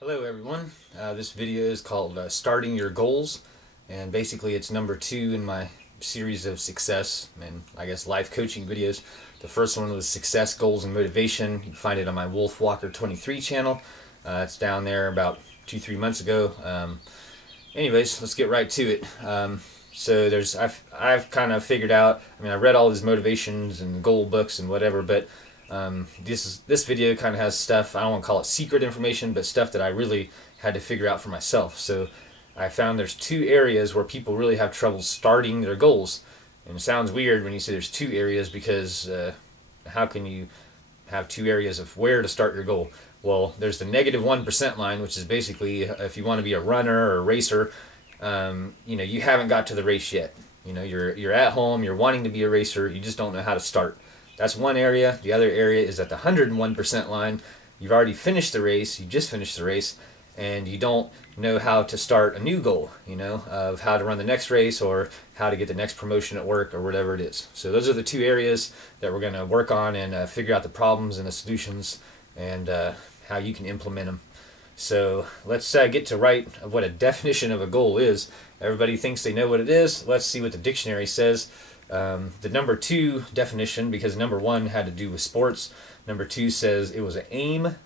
Hello everyone. This video is called Starting Your Goals, and basically it's number 2 in my series of success and I guess life coaching videos. The first one was Success, Goals, and Motivation. You can find it on my Wolf Walker 23 channel. It's down there about 2-3 months ago. Anyways, let's get right to it. So I've kind of figured out, I read all these motivations and goal books and whatever, but this video kind of has stuff, I don't want to call it secret information, but stuff that I really had to figure out for myself. So I found there's 2 areas where people really have trouble starting their goals. And it sounds weird when you say there's 2 areas because how can you have 2 areas of where to start your goal? Well, there's the -1% line, which is basically if you want to be a runner or a racer, you haven't got to the race yet. You're at home, you're wanting to be a racer, you just don't know how to start. That's one area. The other area is at the 101% line. You've already finished the race, you just finished the race, and you don't know how to start a new goal, of how to run the next race or how to get the next promotion at work or whatever it is. So those are the 2 areas that we're going to work on and figure out the problems and the solutions and how you can implement them. So let's get to what a definition of a goal is. Everybody thinks they know what it is. Let's see what the dictionary says. The number 2 definition, because number 1 had to do with sports, number 2 says it was an aim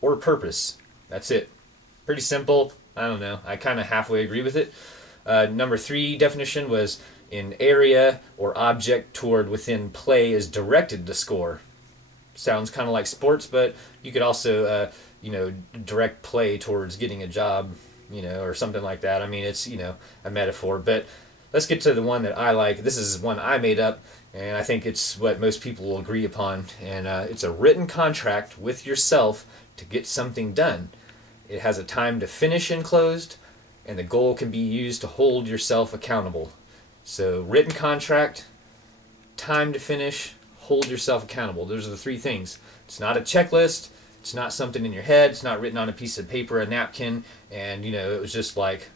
or purpose. That's it. Pretty simple. I don't know. I kind of halfway agree with it. Number 3 definition was an area or object toward within play is directed to score. Sounds kind of like sports, but you could also, direct play towards getting a job, or something like that. It's, a metaphor, but let's get to the one that I like. This is one I made up, and I think it's what most people will agree upon. And it's a written contract with yourself to get something done. It has a time to finish enclosed, and the goal can be used to hold yourself accountable. So written contract, time to finish, hold yourself accountable. Those are the 3 things. It's not a checklist. It's not something in your head. It's not written on a piece of paper, a napkin, and it was just like,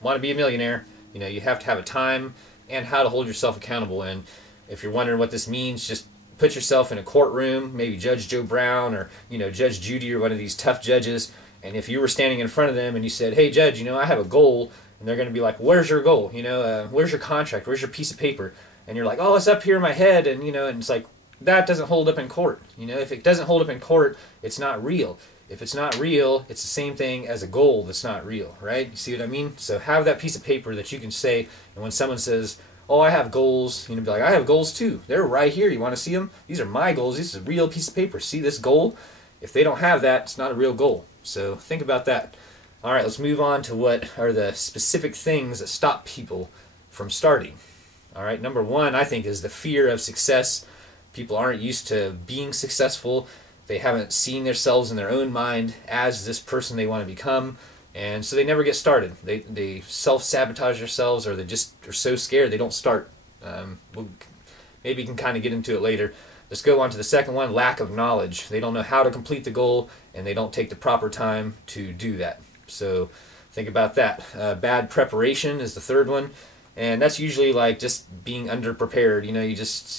want to be a millionaire. You have to have a time and how to hold yourself accountable. And if you're wondering what this means, just put yourself in a courtroom, maybe Judge Joe Brown or Judge Judy or one of these tough judges. And if you were standing in front of them and you said, "Hey, Judge, I have a goal," and they're going to be like, "Where's your goal? Where's your contract? Where's your piece of paper?" And you're like, "Oh, it's up here in my head," and and it's like that doesn't hold up in court. If it doesn't hold up in court, it's not real. If it's not real, it's the same thing as a goal that's not real, right? You see what I mean? So have that piece of paper that you can say, and when someone says, "Oh, I have goals," be like, "I have goals too. They're right here. You want to see them? These are my goals. This is a real piece of paper. See this goal?" If they don't have that, it's not a real goal. So think about that. All right, let's move on to what are the specific things that stop people from starting. All right, number 1, I think, is the fear of success. People aren't used to being successful. They haven't seen themselves in their own mind as this person they want to become, and so they never get started. They self-sabotage themselves, or they just are so scared they don't start. Maybe you can kind of get into it later. Let's go on to the second one, lack of knowledge. They don't know how to complete the goal, and they don't take the proper time to do that. So think about that. Bad preparation is the third one. And that's usually like just being underprepared.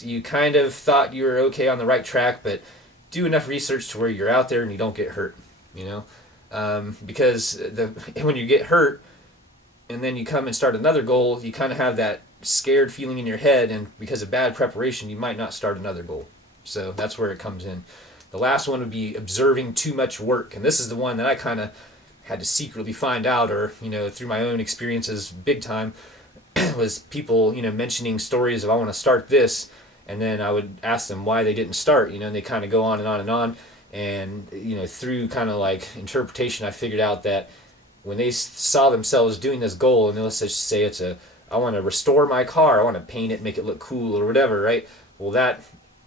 You kind of thought you were okay on the right track, but do enough research to where you're out there and you don't get hurt. Because when you get hurt and then you come and start another goal, you kind of have that scared feeling in your head, and because of bad preparation, you might not start another goal. So that's where it comes in. The last one would be observing too much work, and this is the one that I kind of had to secretly find out, or through my own experiences big time. Was people mentioning stories of, "I want to start this," and then I would ask them why they didn't start, and they kind of go on and on and on, and through kind of like interpretation, I figured out that when they saw themselves doing this goal, and let's just say it's I want to restore my car, I want to paint it, make it look cool or whatever, right? Well, that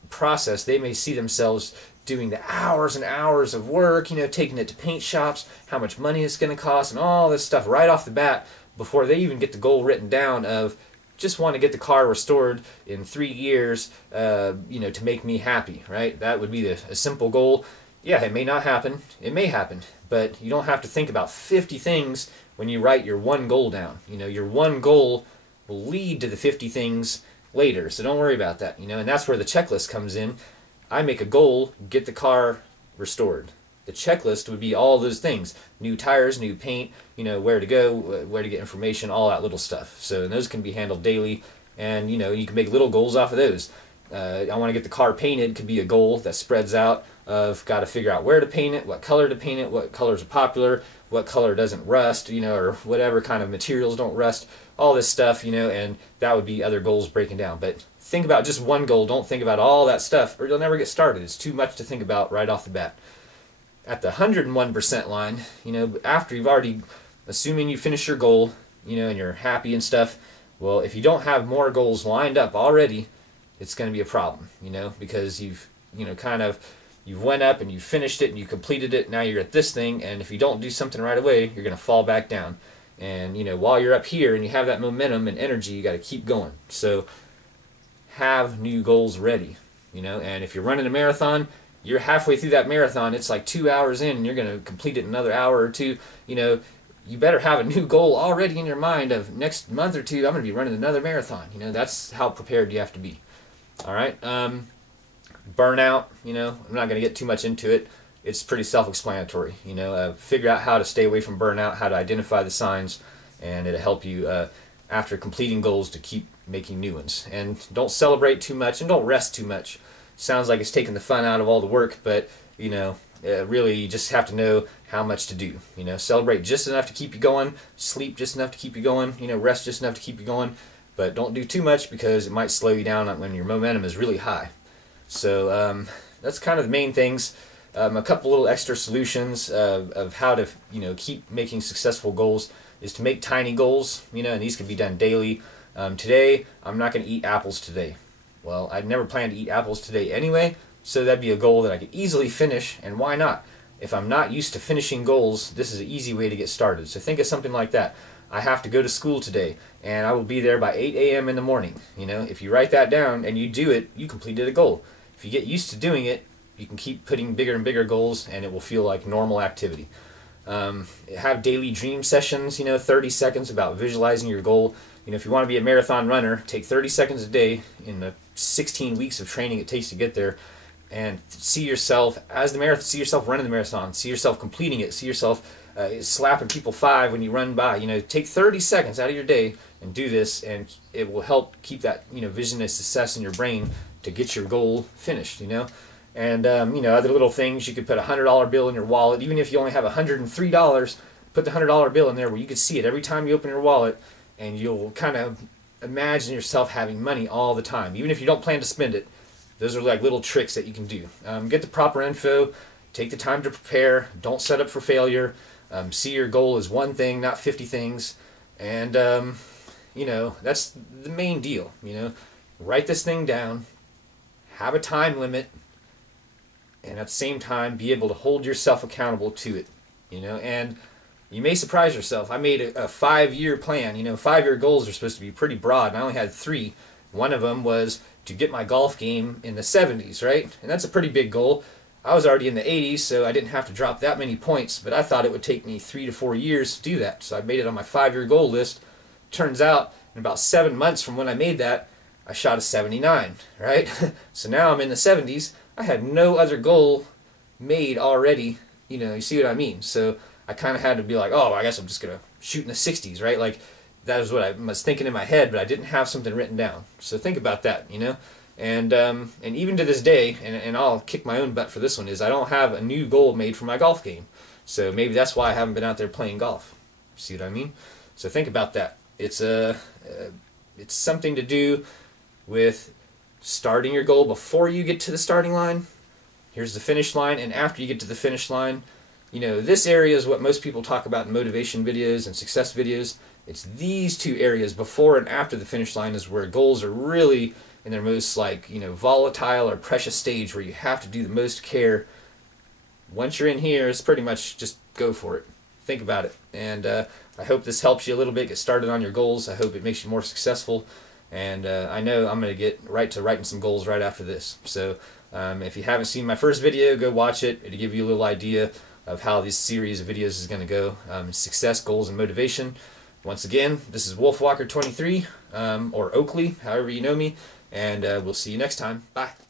process, they may see themselves doing the hours and hours of work, taking it to paint shops, how much money it's going to cost, and all this stuff right off the bat, before they even get the goal written down of just want to get the car restored in 3 years, to make me happy, right? That would be a simple goal. Yeah, it may not happen. It may happen, but you don't have to think about 50 things when you write your one goal down. Your one goal will lead to the 50 things later, so don't worry about that. And that's where the checklist comes in. I make a goal, get the car restored. The checklist would be all those things: new tires, new paint, you know, where to go, where to get information, all that little stuff. So those can be handled daily, and you know, you can make little goals off of those. I want to get the car painted could be a goal that spreads out of, got to figure out where to paint it, what color to paint it, what colors are popular, what color doesn't rust, you know, or whatever kind of materials don't rust, all this stuff, you know, and that would be other goals breaking down. But think about just one goal, don't think about all that stuff, or you'll never get started. It's too much to think about right off the bat. At the 101% line, you know, after you've already, assuming you finish your goal, you know, and you're happy and stuff, well, if you don't have more goals lined up already, it's going to be a problem, you know, because you've, you know, kind of, you've went up and you finished it and you completed it. Now you're at this thing, and if you don't do something right away, you're going to fall back down. And, you know, while you're up here and you have that momentum and energy, you got to keep going. So have new goals ready, you know, and if you're running a marathon, you're halfway through that marathon, it's like 2 hours in and you're going to complete it in another hour or two, you know, you better have a new goal already in your mind of next month or two, I'm going to be running another marathon. You know, that's how prepared you have to be. All right. Burnout, you know, I'm not going to get too much into it. It's pretty self-explanatory, you know, figure out how to stay away from burnout, how to identify the signs, and it'll help you after completing goals to keep making new ones. And don't celebrate too much and don't rest too much. Sounds like it's taking the fun out of all the work, but, you know, really you just have to know how much to do. You know, celebrate just enough to keep you going, sleep just enough to keep you going, you know, rest just enough to keep you going, but don't do too much because it might slow you down when your momentum is really high. So that's kind of the main things. A couple little extra solutions of how to, you know, keep making successful goals is to make tiny goals, you know, and these can be done daily. Today, I'm not going to eat apples today. Well, I'd never planned to eat apples today anyway, so that'd be a goal that I could easily finish, and why not? If I'm not used to finishing goals, this is an easy way to get started. So think of something like that. I have to go to school today, and I will be there by 8 a.m. in the morning. You know, if you write that down and you do it, you completed a goal. If you get used to doing it, you can keep putting bigger and bigger goals, and it will feel like normal activity. Have daily dream sessions, you know, 30 seconds about visualizing your goal. You know, if you want to be a marathon runner, take 30 seconds a day in the 16 weeks of training it takes to get there, and see yourself as the marathon, see yourself running the marathon, see yourself completing it, see yourself slapping people 5 when you run by. You know, take 30 seconds out of your day and do this, and it will help keep that, you know, vision of success in your brain to get your goal finished, you know. And, you know, other little things, you could put a $100 bill in your wallet. Even if you only have $103, put the $100 bill in there where you can see it every time you open your wallet, and you'll kind of imagine yourself having money all the time, even if you don't plan to spend it. Those are like little tricks that you can do. Get the proper info, take the time to prepare, don't set up for failure, see your goal as one thing, not 50 things, and, you know, that's the main deal, you know. Write this thing down, have a time limit, and at the same time be able to hold yourself accountable to it, you know. And you may surprise yourself. I made a 5-year plan. You know, 5-year goals are supposed to be pretty broad, and I only had 3. One of them was to get my golf game in the 70s, right? And that's a pretty big goal. I was already in the 80s, so I didn't have to drop that many points, but I thought it would take me 3 to 4 years to do that. So I made it on my 5-year goal list. Turns out, in about 7 months from when I made that, I shot a 79, right? So now I'm in the 70s. I had no other goal made already, you know, you see what I mean? So I kind of had to be like, oh, I guess I'm just going to shoot in the 60s, right? Like, that was what I was thinking in my head, but I didn't have something written down. So think about that, you know? And even to this day, and I'll kick my own butt for this one, is I don't have a new goal made for my golf game. So maybe that's why I haven't been out there playing golf. See what I mean? So think about that. It's something to do with starting your goal before you get to the starting line. Here's the finish line, and after you get to the finish line, you know, this area is what most people talk about in motivation videos and success videos. It's these 2 areas, before and after the finish line, is where goals are really in their most, like, you know, volatile or precious stage, where you have to do the most care. Once you're in here, it's pretty much just go for it. Think about it. And I hope this helps you a little bit get started on your goals. I hope it makes you more successful. And I know I'm going to get right to writing some goals right after this. So if you haven't seen my first video, go watch it. It'll give you a little idea of how this series of videos is going to go. Success, goals, and motivation. Once again, this is Wolfwalker 23, or Oakley, however you know me, and we'll see you next time. Bye.